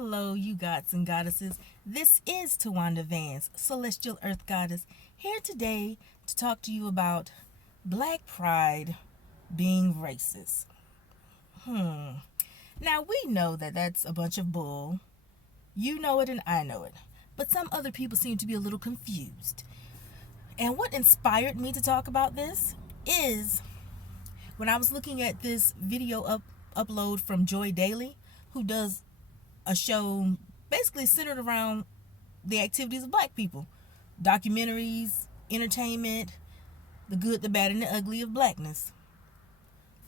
Hello, you gods and goddesses. This is Tawanda Vance, Celestial Earth Goddess, here today to talk to you about Black Pride being racist. Now, we know that that's a bunch of bull. You know it and I know it. But some other people seem to be a little confused. And what inspired me to talk about this is when I was looking at this video upload from Joy Daly, who does a show basically centered around the activities of black people, documentaries, entertainment, the good, the bad, and the ugly of blackness.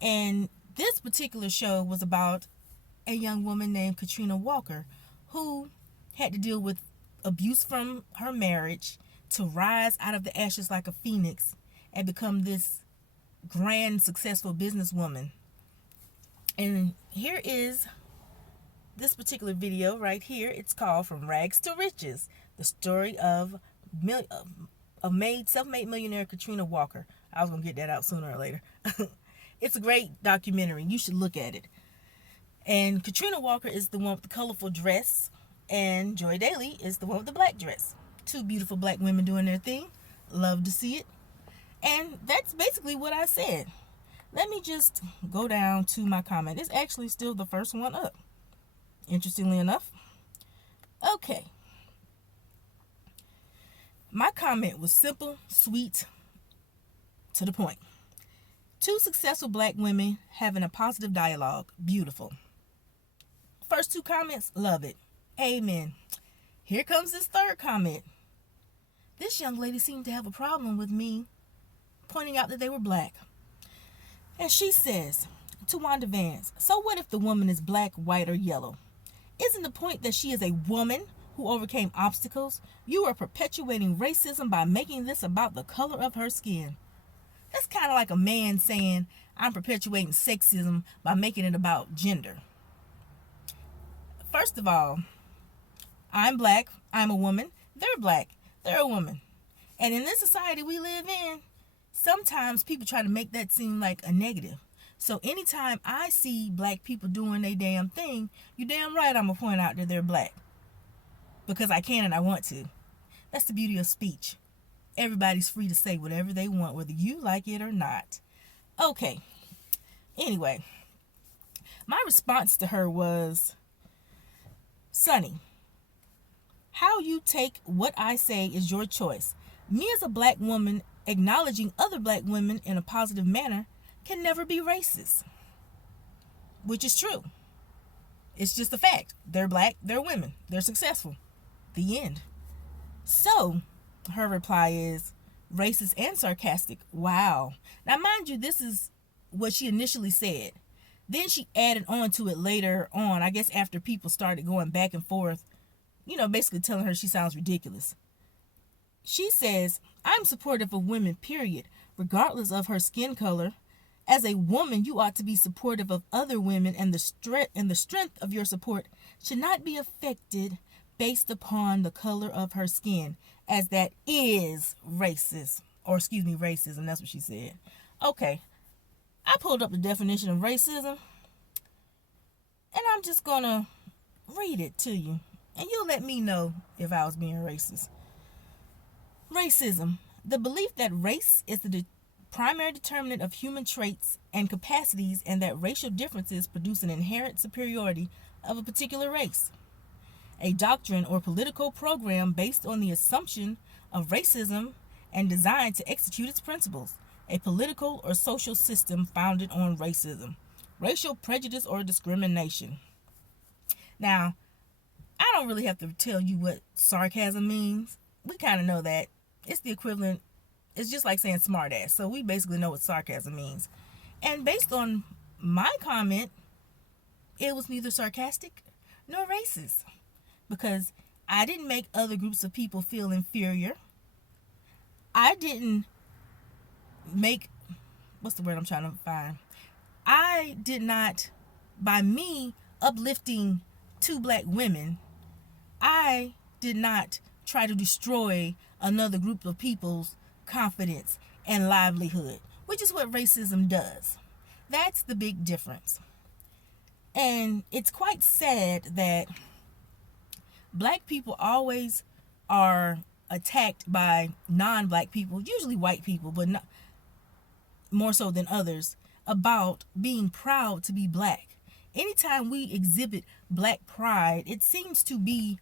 And this particular show was about a young woman named Katrina Walker, who had to deal with abuse from her marriage to rise out of the ashes like a phoenix and become this grand, successful businesswoman. And here is this particular video right here. It's called From Rags to Riches, the story of self-made millionaire Katrina Walker. I was going to get that out sooner or later. It's a great documentary. You should look at it. And Katrina Walker is the one with the colorful dress, and Joy Daly is the one with the black dress. Two beautiful black women doing their thing. Love to see it. And that's basically what I said. Let me just go down to my comment. It's actually still the first one up, interestingly enough. Okay. My comment was simple, sweet, to the point. Two successful black women having a positive dialogue. Beautiful. First two comments, love it. Amen. Here comes this third comment. This young lady seemed to have a problem with me pointing out that they were black. And she says, Tawanda Vance, so what if the woman is black, white, or yellow? Isn't the point that she is a woman who overcame obstacles? You are perpetuating racism by making this about the color of her skin. That's kind of like a man saying, I'm perpetuating sexism by making it about gender. First of all, I'm black, I'm a woman, they're black, they're a woman. And in this society we live in, sometimes people try to make that seem like a negative. So anytime I see black people doing their damn thing, you damn right I'm going to point out that they're black. Because I can and I want to. That's the beauty of speech. Everybody's free to say whatever they want, whether you like it or not. Okay. Anyway, my response to her was, Sonny, how you take what I say is your choice. Me as a black woman acknowledging other black women in a positive manner can never be racist. Which is true. It's just a fact. They're black, they're women, they're successful. The end. So, her reply is racist and sarcastic. Wow. Now, mind you, this is what she initially said. Then she added on to it later on, I guess after people started going back and forth, basically telling her she sounds ridiculous. She says, I'm supportive of women, period, regardless of her skin color. As a woman, you ought to be supportive of other women, and the strength of your support should not be affected based upon the color of her skin, as that is racist. Racism. That's what she said. Okay. I pulled up the definition of racism, and I'm just going to read it to you, and you'll let me know if I was being racist. Racism. The belief that race is the primary determinant of human traits and capacities, and that racial differences produce an inherent superiority of a particular race. A doctrine or political program based on the assumption of racism and designed to execute its principles. A political or social system founded on racism, racial prejudice, or discrimination. Now, I don't really have to tell you what sarcasm means. We kind of know that. It's the equivalent. It's just like saying smartass. So we basically know what sarcasm means. And based on my comment, it was neither sarcastic nor racist. Because I didn't make other groups of people feel inferior. I didn't make, what's the word I'm trying to find? I did not, by me uplifting two black women, I did not try to destroy another group of people's confidence and livelihood, which is what racism does. That's the big difference. And it's quite sad that Black people always are attacked by non-black people, usually white people, but not more so than others, about being proud to be black. Anytime we exhibit black pride, it seems to be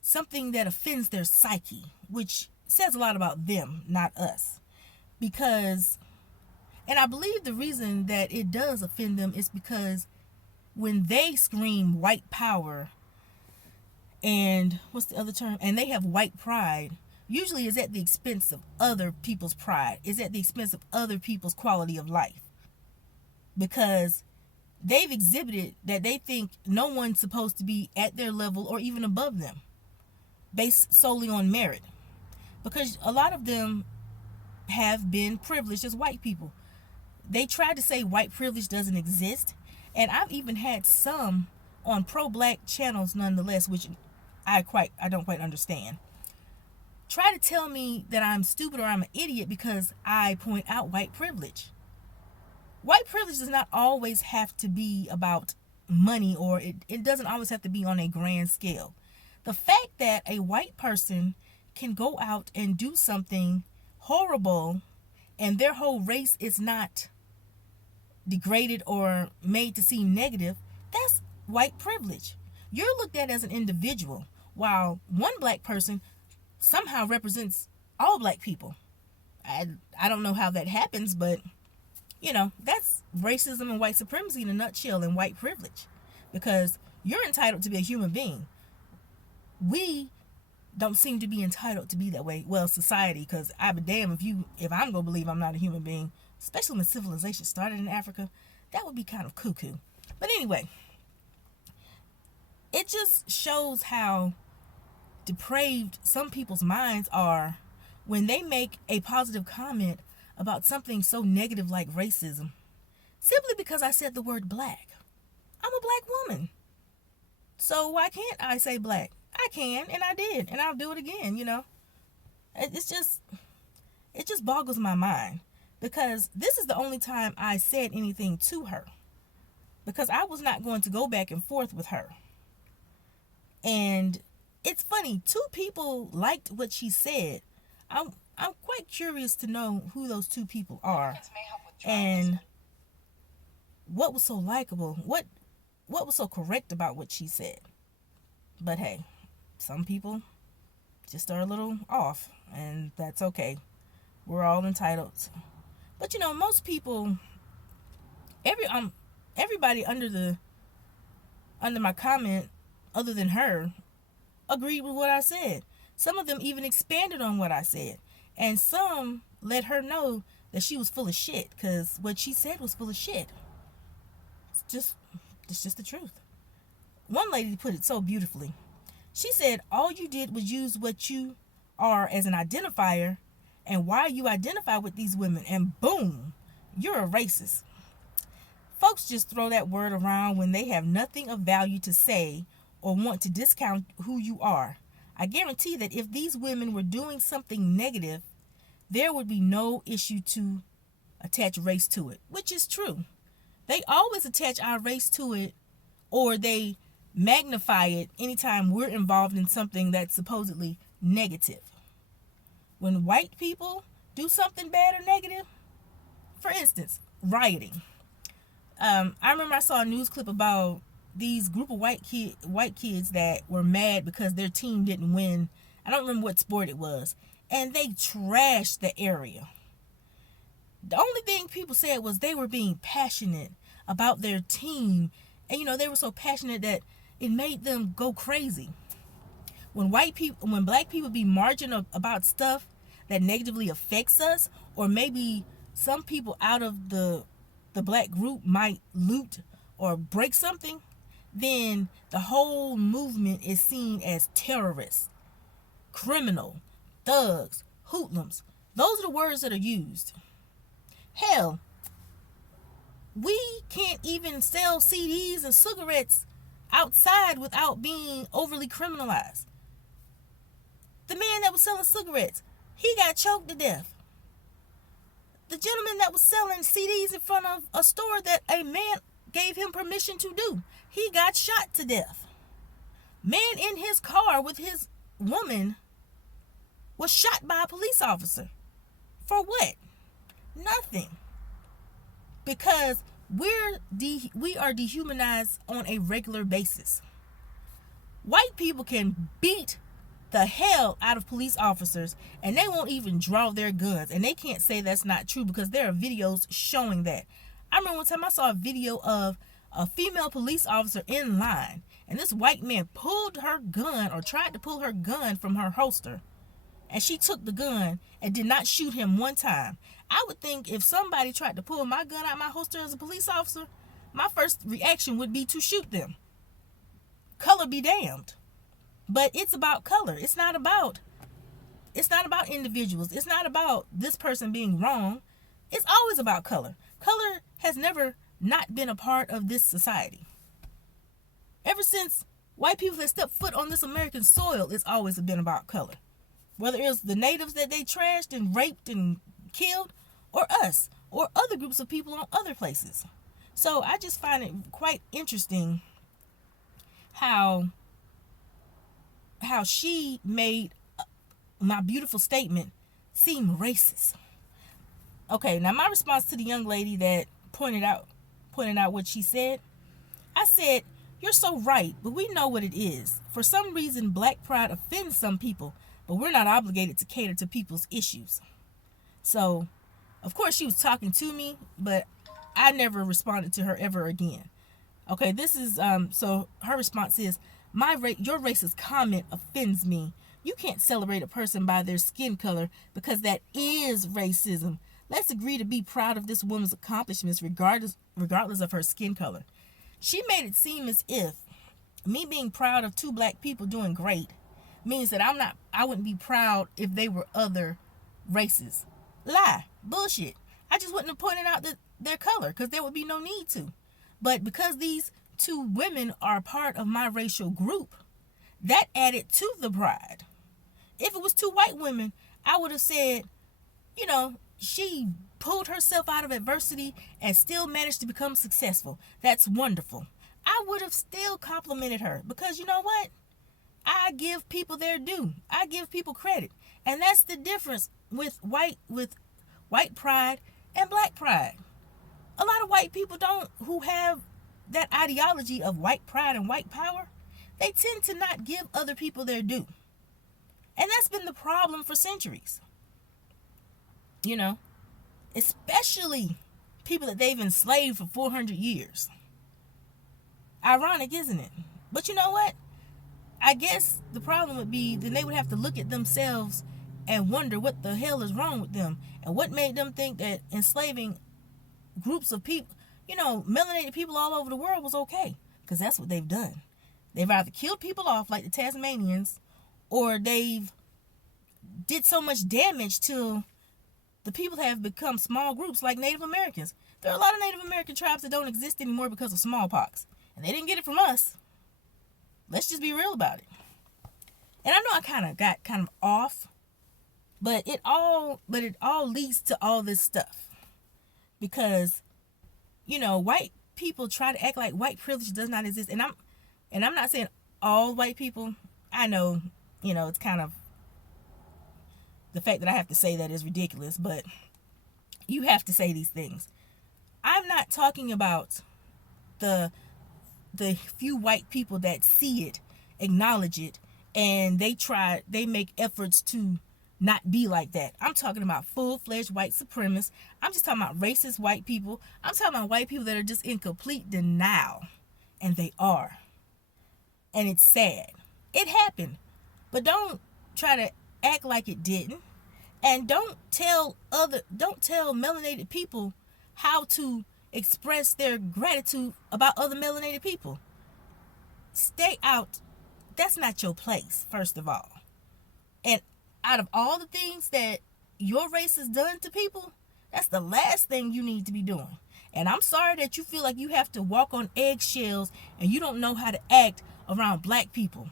something that offends their psyche, which says a lot about them, not us. Because, and I believe the reason that it does offend them is because when they scream white power and what's the other term? And they have white pride, usually is at the expense of other people's pride, is at the expense of other people's quality of life. Because they've exhibited that they think no one's supposed to be at their level or even above them, based solely on merit. Because a lot of them have been privileged as white people. They try to say white privilege doesn't exist, and I've even had some on pro-black channels nonetheless, which I don't quite understand, try to tell me that I'm stupid or I'm an idiot because I point out white privilege. White privilege does not always have to be about money, or it doesn't always have to be on a grand scale. The fact that a white person can go out and do something horrible and their whole race is not degraded or made to seem negative, that's white privilege. You're looked at as an individual, while one black person somehow represents all black people. I don't know how that happens, but that's racism and white supremacy in a nutshell, and white privilege. Because you're entitled to be a human being. We don't seem to be entitled to be that way. Well, society, because I'd be damned if I'm gonna believe I'm not a human being, especially when civilization started in Africa. That would be kind of cuckoo. But anyway, it just shows how depraved some people's minds are when they make a positive comment about something so negative like racism, simply because I said the word black. I'm a black woman. So why can't I say black? I can, and I did, and I'll do it again, It just boggles my mind, because this is the only time I said anything to her, because I was not going to go back and forth with her. And it's funny, 2 people liked what she said. I'm quite curious to know who those 2 people are and what was so likable, what was so correct about what she said. But hey, some people just are a little off, and that's okay. We're all entitled. But most people, everybody under my comment, other than her, agreed with what I said. Some of them even expanded on what I said, and some let her know that she was full of shit, because what she said was full of shit. It's just the truth. One lady put it so beautifully. She said, all you did was use what you are as an identifier and why you identify with these women, and boom, you're a racist. Folks just throw that word around when they have nothing of value to say or want to discount who you are. I guarantee that if these women were doing something negative, there would be no issue to attach race to it, which is true. They always attach our race to it, or they magnify it anytime we're involved in something that's supposedly negative. When white people do something bad or negative, for instance, rioting. I remember I saw a news clip about these group of white kids that were mad because their team didn't win. I don't remember what sport it was, and they trashed the area. The only thing people said was they were being passionate about their team, and they were so passionate that it made them go crazy. When black people be marching about stuff that negatively affects us, or maybe some people out of the black group might loot or break something, then the whole movement is seen as terrorists, criminal, thugs, hoodlums. Those are the words that are used. Hell, we can't even sell CDs and cigarettes outside without being overly criminalized. The man that was selling cigarettes, he got choked to death. The gentleman that was selling CDs in front of a store that a man gave him permission to do, he got shot to death. Man in his car with his woman was shot by a police officer. For what? Nothing. Because we are dehumanized on a regular basis. White people can beat the hell out of police officers and they won't even draw their guns, and they can't say that's not true because there are videos showing that. I remember one time I saw a video of a female police officer in line, and this white man pulled her gun or tried to pull her gun from her holster, and she took the gun and did not shoot him one time. I would think if somebody tried to pull my gun out my holster as a police officer, my first reaction would be to shoot them. Color be damned. But it's about color. It's not about individuals. It's not about this person being wrong. It's always about color. Color has never not been a part of this society. Ever since white people have stepped foot on this American soil, it's always been about color. Whether it was the natives that they trashed and raped and killed, or us, or other groups of people on other places. So I just find it quite interesting how she made my beautiful statement seem racist. Okay, now my response to the young lady that pointed out what she said, I said, "You're so right, but we know what it is. For some reason, black pride offends some people, but we're not obligated to cater to people's issues." So, of course, she was talking to me, but I never responded to her ever again. Okay, this is so her response is, your racist comment offends me. You can't celebrate a person by their skin color because that is racism. Let's agree to be proud of this woman's accomplishments regardless of her skin color. She made it seem as if me being proud of two black people doing great means that I wouldn't be proud if they were other races. Lie. Bullshit. I just wouldn't have pointed out their color because there would be no need to. But because these two women are part of my racial group, that added to the pride. If it was two white women, I would have said, she pulled herself out of adversity and still managed to become successful. That's wonderful. I would have still complimented her because you know what? I give people their due. I give people credit. And that's the difference with white pride and black pride. A lot of white people who have that ideology of white pride and white power, they tend to not give other people their due. And that's been the problem for centuries. Especially people that they've enslaved for 400 years. Ironic, isn't it? But you know what? I guess the problem would be then they would have to look at themselves and wonder what the hell is wrong with them and what made them think that enslaving groups of people, melanated people all over the world was okay. Because that's what they've done. They've either killed people off like the Tasmanians, or they've did so much damage till the people have become small groups like Native Americans. There are a lot of Native American tribes that don't exist anymore because of smallpox. And they didn't get it from us. Let's just be real about it. And I know I kind of got off, but it all leads to all this stuff. Because, white people try to act like white privilege does not exist. And I'm not saying all white people. I know, it's kind of, the fact that I have to say that is ridiculous, but you have to say these things. I'm not talking about the few white people that see it, acknowledge it, and they make efforts to not be like that. I'm talking about full-fledged white supremacists. I'm just talking about racist white people. I'm talking about white people that are just in complete denial. And they are. And it's sad. It happened. But don't try to act like it didn't. And don't tell melanated people how to express their gratitude about other melanated people. Stay out. That's not your place, first of all. And out of all the things that your race has done to people, that's the last thing you need to be doing. And I'm sorry that you feel like you have to walk on eggshells and you don't know how to act around black people.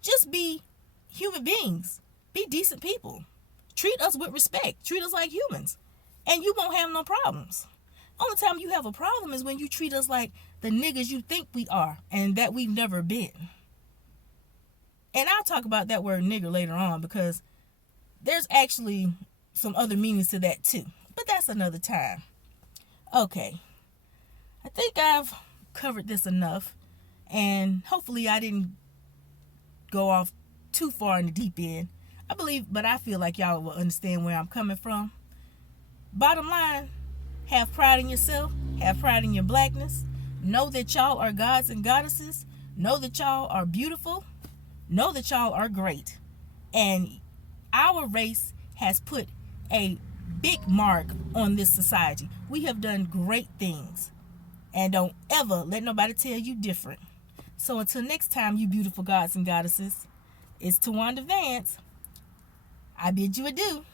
Just be human beings. Be decent people. Treat us with respect. Treat us like humans. And you won't have no problems. Only time you have a problem is when you treat us like the niggas you think we are and that we've never been. And I'll talk about that word nigger later on, because there's actually some other meanings to that too. But that's another time. Okay. I think I've covered this enough. And hopefully I didn't go off too far in the deep end. But I feel like y'all will understand where I'm coming from. Bottom line, have pride in yourself. Have pride in your blackness. Know that y'all are gods and goddesses. Know that y'all are beautiful. Know that y'all are great. And our race has put a big mark on this society. We have done great things. And don't ever let nobody tell you different. So until next time, you beautiful gods and goddesses, it's Tawanda Vance. I bid you adieu.